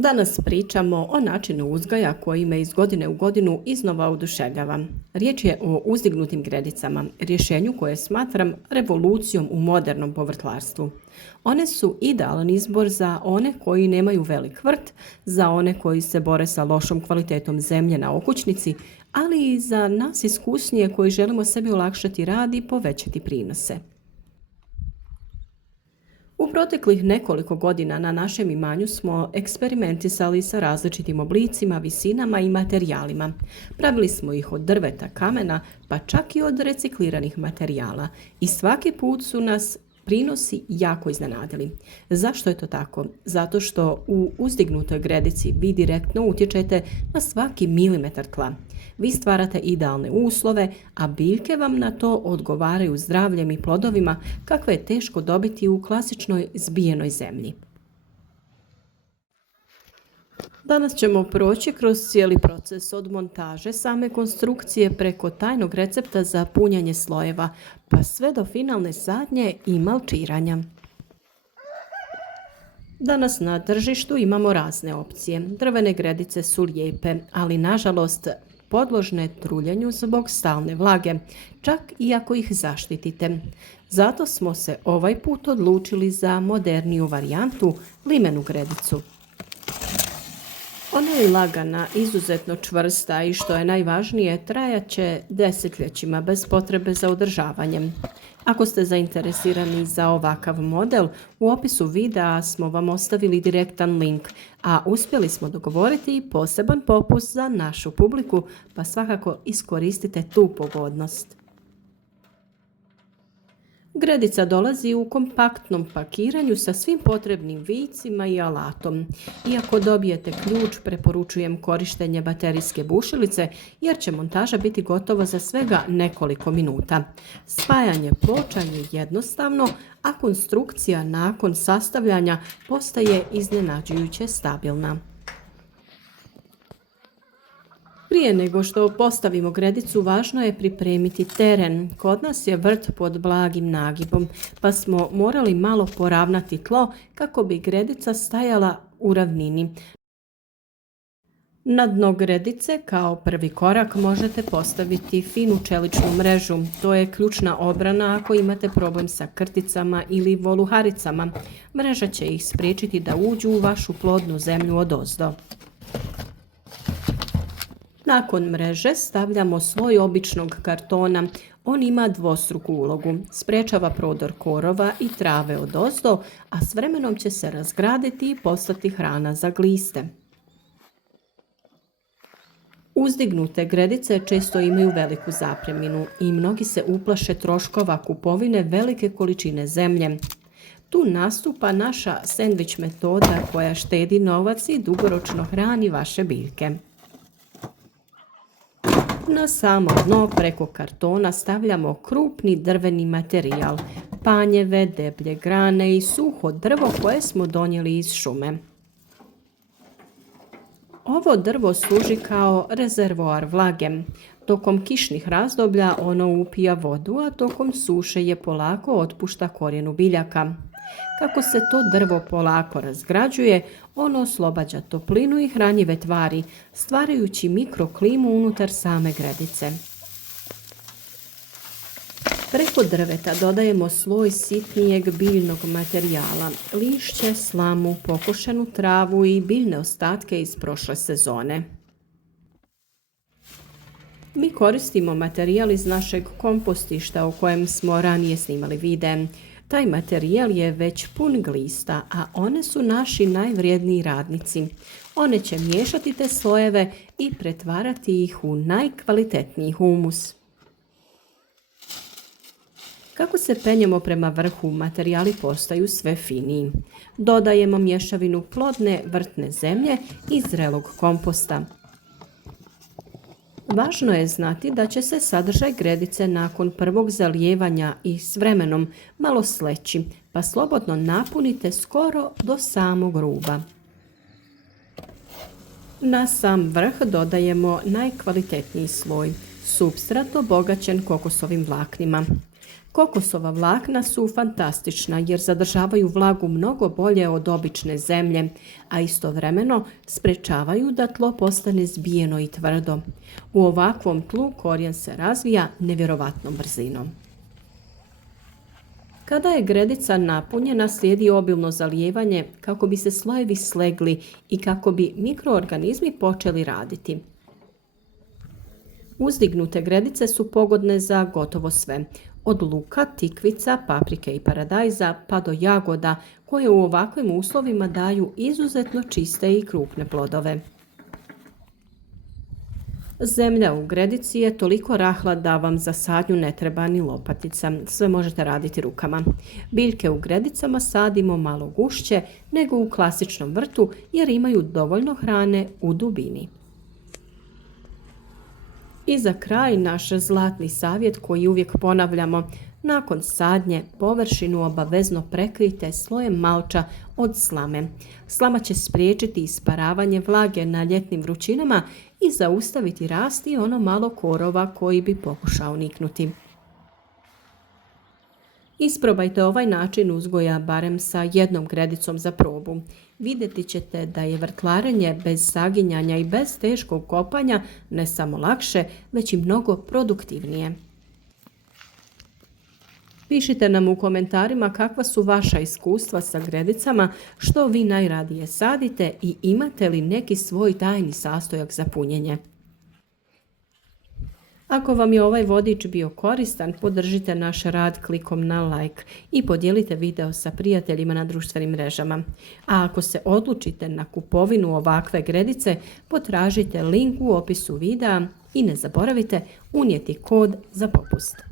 Danas pričamo o načinu uzgoja koji me iz godine u godinu iznova oduševljava. Riječ je o uzdignutim gredicama, rješenju koje smatram revolucijom u modernom povrtlarstvu. One su idealan izbor za one koji nemaju velik vrt, za one koji se bore sa lošom kvalitetom zemlje na okućnici, ali i za nas iskusnije koji želimo sebi olakšati rad i povećati prinose. U proteklih nekoliko godina na našem imanju smo eksperimentisali sa različitim oblicima, visinama i materijalima. Pravili smo ih od drveta, kamena, pa čak i od recikliranih materijala. I svaki put su nas prinosi jako iznenadili. Zašto je to tako? Zato što u uzdignutoj gredici vi direktno utječete na svaki milimetar tla. Vi stvarate idealne uslove, a biljke vam na to odgovaraju zdravljem i plodovima kakve je teško dobiti u klasičnoj zbijenoj zemlji. Danas ćemo proći kroz cijeli proces od montaže same konstrukcije preko tajnog recepta za punjanje slojeva, pa sve do finalne sadnje i malčiranja. Danas na tržištu imamo razne opcije. Drvene gredice su lijepe, ali nažalost podložne truljenju zbog stalne vlage, čak i ako ih zaštitite. Zato smo se ovaj put odlučili za moderniju varijantu, limenu gredicu. Ona je lagana, izuzetno čvrsta i što je najvažnije, trajat će desetljećima bez potrebe za održavanjem. Ako ste zainteresirani za ovakav model, u opisu videa smo vam ostavili direktan link, a uspjeli smo dogovoriti i poseban popust za našu publiku, pa svakako iskoristite tu pogodnost. Gredica dolazi u kompaktnom pakiranju sa svim potrebnim vicima i alatom. Iako dobijete ključ, preporučujem korištenje baterijske bušilice jer će montaža biti gotova za svega nekoliko minuta. Spajanje ploča je jednostavno, a konstrukcija nakon sastavljanja postaje iznenađujuće stabilna. Prije nego što postavimo gredicu, važno je pripremiti teren. Kod nas je vrt pod blagim nagibom, pa smo morali malo poravnati tlo kako bi gredica stajala u ravnini. Na dno gredice kao prvi korak možete postaviti finu čeličnu mrežu. To je ključna obrana ako imate problem sa krticama ili voluharicama. Mreža će ih spriječiti da uđu u vašu plodnu zemlju odozdo. Nakon mreže stavljamo sloj običnog kartona. On ima dvostruku ulogu. Sprečava prodor korova i trave odozdo, a s vremenom će se razgraditi i postati hrana za gliste. Uzdignute gredice često imaju veliku zapreminu i mnogi se uplaše troškova kupovine velike količine zemlje. Tu nastupa naša sendvič metoda koja štedi novac i dugoročno hrani vaše biljke. Na samo dno preko kartona stavljamo krupni drveni materijal, panjeve, deblje grane i suho drvo koje smo donijeli iz šume. Ovo drvo služi kao rezervoar vlage. Tokom kišnih razdoblja ono upija vodu, a tokom suše je polako otpušta korijenu biljaka. Kako se to drvo polako razgrađuje, ono oslobađa toplinu i hranjive tvari, stvarajući mikroklimu unutar same gredice. Preko drveta dodajemo sloj sitnijeg biljnog materijala, lišće, slamu, pokošenu travu i biljne ostatke iz prošle sezone. Mi koristimo materijal iz našeg kompostišta o kojem smo ranije snimali videe. Taj materijal je već pun glista, a one su naši najvrijedniji radnici. One će miješati te slojeve i pretvarati ih u najkvalitetniji humus. Kako se penjemo prema vrhu, materijali postaju sve finiji. Dodajemo mješavinu plodne vrtne zemlje i zrelog komposta. Važno je znati da će se sadržaj gredice nakon prvog zalijevanja i s vremenom malo sleći, pa slobodno napunite skoro do samog ruba. Na sam vrh dodajemo najkvalitetniji sloj, supstrat obogaćen kokosovim vlaknima. Kokosova vlakna su fantastična jer zadržavaju vlagu mnogo bolje od obične zemlje, a istovremeno sprečavaju da tlo postane zbijeno i tvrdo. U ovakvom tlu korijen se razvija nevjerovatnom brzinom. Kada je gredica napunjena, slijedi obilno zalijevanje kako bi se slojevi slegli i kako bi mikroorganizmi počeli raditi. Uzdignute gredice su pogodne za gotovo sve, od luka, tikvica, paprike i paradajza pa do jagoda koje u ovakvim uslovima daju izuzetno čiste i krupne plodove. Zemlja u gredici je toliko rahla da vam za sadnju ne treba ni lopatica, sve možete raditi rukama. Biljke u gredicama sadimo malo gušće nego u klasičnom vrtu jer imaju dovoljno hrane u dubini. I za kraj naš zlatni savjet koji uvijek ponavljamo, nakon sadnje površinu obavezno prekrijte slojem malča od slame. Slama će spriječiti isparavanje vlage na ljetnim vrućinama i zaustaviti rast i ono malo korova koji bi pokušao niknuti. Isprobajte ovaj način uzgoja barem sa jednom gredicom za probu. Vidjeti ćete da je vrtlarenje bez saginjanja i bez teškog kopanja ne samo lakše, već i mnogo produktivnije. Pišite nam u komentarima kakva su vaša iskustva sa gredicama, što vi najradije sadite i imate li neki svoj tajni sastojak za punjenje. Ako vam je ovaj vodič bio koristan, podržite naš rad klikom na like i podijelite video sa prijateljima na društvenim mrežama. A ako se odlučite na kupovinu ovakve gredice, potražite link u opisu videa i ne zaboravite unijeti kod za popust.